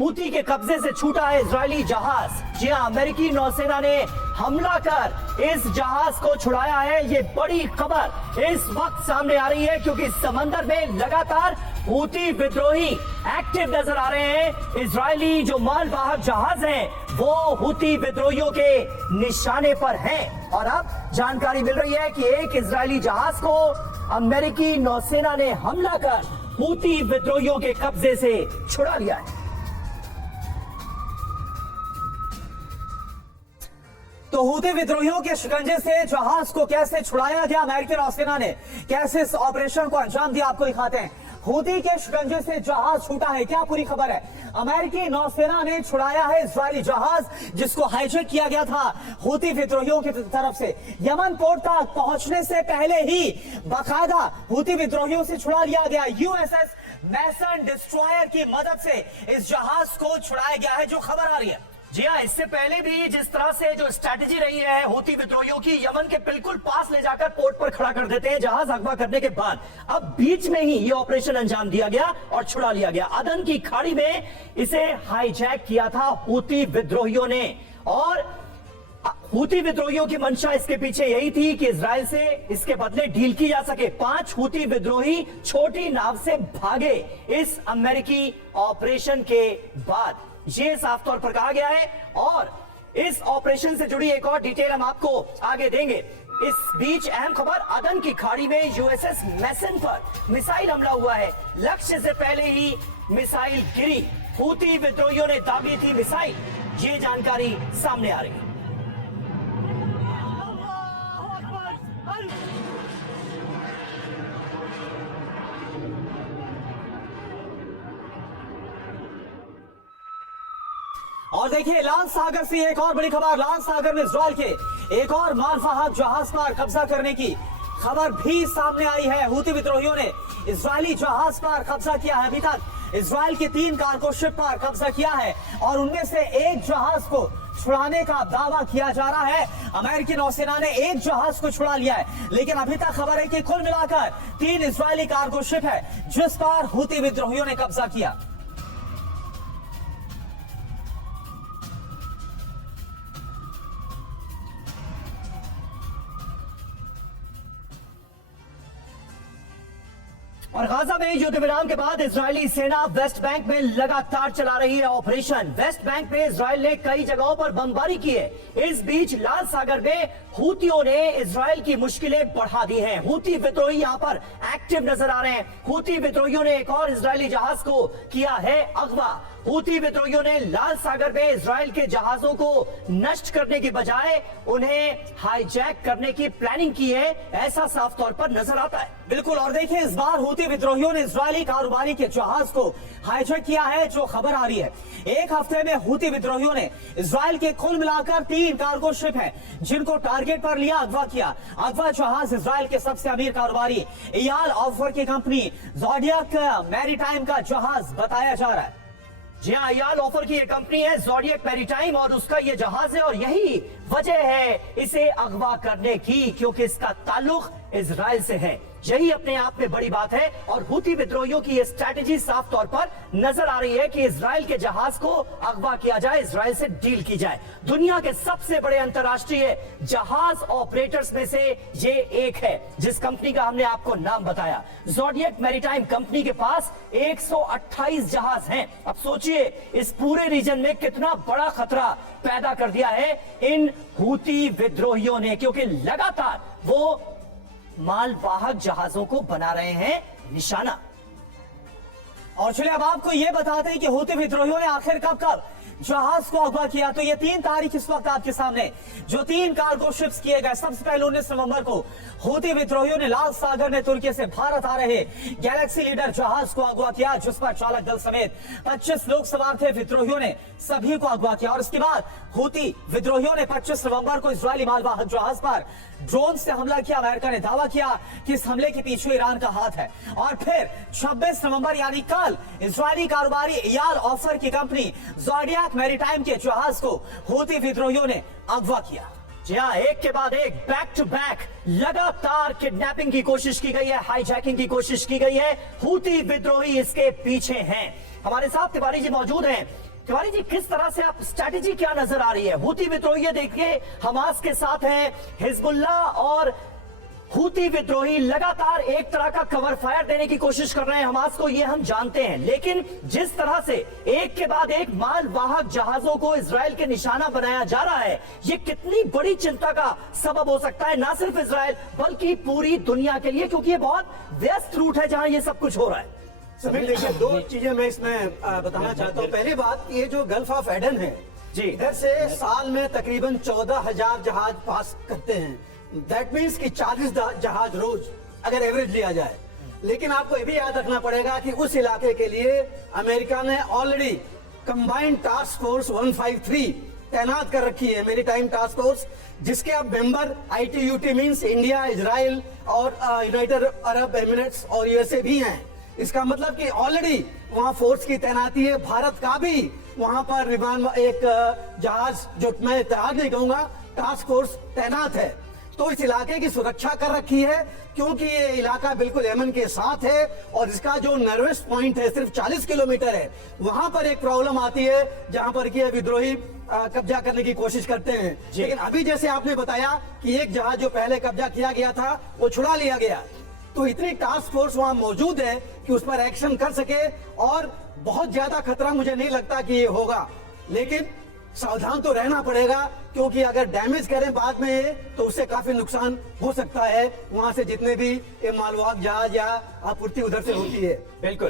Houthi के कब्जे से छूटा है इजरायली जहाज। जी हां, अमेरिकी नौसेना ने हमला कर इस जहाज को छुड़ाया है। ये बड़ी खबर इस वक्त सामने आ रही है क्योंकि समंदर में लगातार हूती विद्रोही एक्टिव नजर आ रहे हैं। इजरायली जो मालवाहक जहाज हैं वो हूती विद्रोहियों के निशाने पर हैं और अब जानकारी मिल रही है कि एक इजरायली जहाज को अमेरिकी नौसेना ने हमला कर हूती विद्रोहियों के कब्जे से छुड़ा लिया है। तो हूती विद्रोहियों के शिकंजे से जहाज को कैसे छुड़ाया गया, अमेरिकी नौसेना ने कैसे इस ऑपरेशन को अंजाम दिया, आपको दिखाते हैं। हूती के शिकंजे से जहाज छूटा है, क्या पूरी खबर है? अमेरिकी नौसेना ने छुड़ाया है इजरायली जहाज जिसको हाईजैक किया गया था हूती विद्रोहियों की तरफ से। यमन पोर्ट तक पहुंचने से पहले ही बाकायदा हूती विद्रोहियों से छुड़ा लिया गया। यूएसएस मैसन डिस्ट्रॉयर की मदद से इस जहाज को छुड़ाया गया है, जो खबर आ रही है। जी हाँ, इससे पहले भी जिस तरह से जो स्ट्रैटेजी रही है हूती विद्रोहियों की, यमन के बिल्कुल पास ले जाकर पोर्ट पर खड़ा कर देते हैं जहाज अगवा करने के बाद। अब बीच में ही ये ऑपरेशन अंजाम दिया गया और छुड़ा लिया गया। अदन की खाड़ी में इसे हाईजैक किया था हूती विद्रोहियों ने और हूती विद्रोहियों की मंशा इसके पीछे यही थी कि इजराइल से इसके बदले डील की जा सके। 5 हूती विद्रोही छोटी नाव से भागे इस अमेरिकी ऑपरेशन के बाद, ये साफ तौर पर कहा गया है। और इस ऑपरेशन से जुड़ी एक और डिटेल हम आपको आगे देंगे। इस बीच अहम खबर, अदन की खाड़ी में यूएसएस मैसन पर मिसाइल हमला हुआ है। लक्ष्य से पहले ही मिसाइल गिरी, हूती विद्रोहियों ने दागी थी मिसाइल, ये जानकारी सामने आ रही है। और देखिए, लाल सागर से एक और बड़ी खबर। लाल सागर में इजरायल के एक और मालवाहक जहाज पर कब्जा करने की खबर भी सामने आई है। हूती विद्रोहियों ने इजरायली जहाज पर कब्जा किया है। अभी तक इजरायल के 3 कार्गो शिप पर कब्जा किया है और उनमें से एक जहाज को छुड़ाने का दावा किया जा रहा है। अमेरिकी नौसेना ने एक जहाज को छुड़ा लिया है, लेकिन अभी तक खबर है कि कुल मिलाकर 3 इजरायली कार्गो शिप है जिस पर हूती विद्रोहियों ने कब्जा किया। और गाजा में युद्ध विराम के बाद इजरायली सेना वेस्ट बैंक में लगातार चला रही है ऑपरेशन। वेस्ट बैंक में इजरायल ने कई जगहों पर बमबारी की है। इस बीच लाल सागर में हूतियों ने इजरायल की मुश्किलें बढ़ा दी हैं। हूती विद्रोही यहां पर एक्टिव नजर आ रहे हैं। हूती विद्रोहियों ने एक और इजरायली जहाज को किया है अगवा। हूती विद्रोहियों ने लाल सागर में इजरायल के जहाजों को नष्ट करने की बजाय उन्हें हाईजैक करने की प्लानिंग की है, ऐसा साफ तौर पर नजर आता है। बिल्कुल, और देखिए, इस बार हूती विद्रोहियों ने इजरायली कारोबारी के जहाज को हाईजैक किया है, जो खबर आ रही है। एक हफ्ते में हूती विद्रोहियों ने इजरायल के कुल मिलाकर 3 कार्गो शिप हैं जिनको टारगेट पर लिया, अगवा किया। अगवा जहाज इजरायल के सबसे अमीर कारोबारी इयाल ऑफर की कंपनी ज़ोडियक मैरीटाइम का जहाज बताया जा रहा है। जी हाँ, इयाल ऑफर की ये कंपनी है ज़ोडियक मैरीटाइम और उसका ये जहाज है और यही वजह है इसे अगवा करने की, क्योंकि इसका ताल्लुक इजराइल से है। यही अपने आप में बड़ी बात है और हूती विद्रोहियों की ये स्ट्रैटेजी साफ तौर पर नजर आ रही है कि इजराइल के जहाज को अगवा किया जाए, इजराइल से डील की जाए। दुनिया के सबसे बड़े अंतर्राष्ट्रीय जहाज ऑपरेटर्स में से ये एक है, जिस कंपनी का हमने आपको नाम बताया। ज़ोडियक मैरीटाइम कंपनी के पास 128 जहाज हैं। अब सोचिए, इस पूरे रीजन में कितना बड़ा खतरा पैदा कर दिया है इन हूती विद्रोहियों ने, क्योंकि लगातार वो मालवाहक जहाजों को बना रहे हैं निशाना। और चलिए अब आपको यह बताते हैं कि हूती विद्रोहियों ने आखिर कब जहाज को अगवा किया। तो ये 3 तारीख इस वक्त आपके सामने जो 3 कार्गो शिप्स किए गए। सबसे पहले 19 नवंबर को हूती विद्रोहियों ने लाल सागर में तुर्की से भारत आ रहे गैलेक्सी लीडर जहाज को अगवा किया, जिस पर चालक दल समेत 25 लोग सवार थे। विद्रोहियों ने सभी को अगवा किया और इसके बाद हूती विद्रोहियों ने 25 नवंबर को इजरायली मालवाहक जहाज पर ड्रोन से हमला किया। अमेरिका ने दावा किया कि इस हमले के पीछे ईरान का हाथ है। और फिर 26 नवंबर यानी कल इजरायली कारोबारी इयाल ऑफर की कंपनी ज़ोडियक मैरीटाइम के जहाज को हूती विद्रोहियों ने अगवा किया। जी हाँ, एक के बाद एक बैक टू बैक लगातार किडनैपिंग की कोशिश की गई है, हाईजैकिंग की कोशिश की गई है। हूती विद्रोही इसके पीछे हैं। हमारे साथ तिवारी जी मौजूद हैं। तिवारी जी, किस तरह से आप स्ट्रैटेजी क्या नजर आ रही है? हूती विद्रोही देखिए हमास के साथ हैं, हिजबुल्ला और हूती विद्रोही लगातार एक तरह का कवर फायर देने की कोशिश कर रहे हैं हमास को, ये हम जानते हैं। लेकिन जिस तरह से एक के बाद एक मालवाहक जहाजों को इजराइल के निशाना बनाया जा रहा है, ये कितनी बड़ी चिंता का सबब हो सकता है, ना सिर्फ इजराइल बल्कि पूरी दुनिया के लिए, क्योंकि ये बहुत व्यस्त रूट है जहां ये सब कुछ हो रहा है। समीर, देखिए, दो चीजें मैं इसमें बताना चाहता हूँ। पहली बात, ये जो गल्फ ऑफ एडन है जी, इधर से साल में तकरीबन 14,000 जहाज पास करते हैं। दैट मीन्स कि 40 जहाज रोज, अगर एवरेज लिया जाए। लेकिन आपको ये भी याद रखना पड़ेगा कि उस इलाके के लिए अमेरिका ने ऑलरेडी कंबाइंड टास्क फोर्स 153 तैनात कर रखी है, मेरीटाइम टास्क फोर्स, जिसके अब member ITUT means India, Israel और यूनाइटेड अरब एमिरेट्स और USA भी हैं। इसका मतलब कि ऑलरेडी वहां फोर्स की तैनाती है। भारत का भी वहां पर विमान, एक जहाज, जो मैं तैनात नहीं कहूंगा, टास्क फोर्स तैनात है। तो इस इलाके की सुरक्षा कर रखी है, क्योंकि ये इलाका बिल्कुल यमन के साथ है और इसका जो नर्वेस्ट पॉइंट है सिर्फ 40 किलोमीटर है। वहां पर एक प्रॉब्लम आती है जहां पर कि विद्रोही कब्जा करने की कोशिश करते हैं। लेकिन अभी जैसे आपने बताया कि एक जहाज जो पहले कब्जा किया गया था वो छुड़ा लिया गया, तो इतनी टास्क फोर्स वहां मौजूद है कि उस पर एक्शन कर सके, और बहुत ज्यादा खतरा मुझे नहीं लगता कि ये होगा। लेकिन सावधान तो रहना पड़ेगा, क्योंकि अगर डैमेज करें बाद में तो उससे काफी नुकसान हो सकता है। वहां से जितने भी मालवाहक जहाज या आपूर्ति उधर से होती है। बिल्कुल।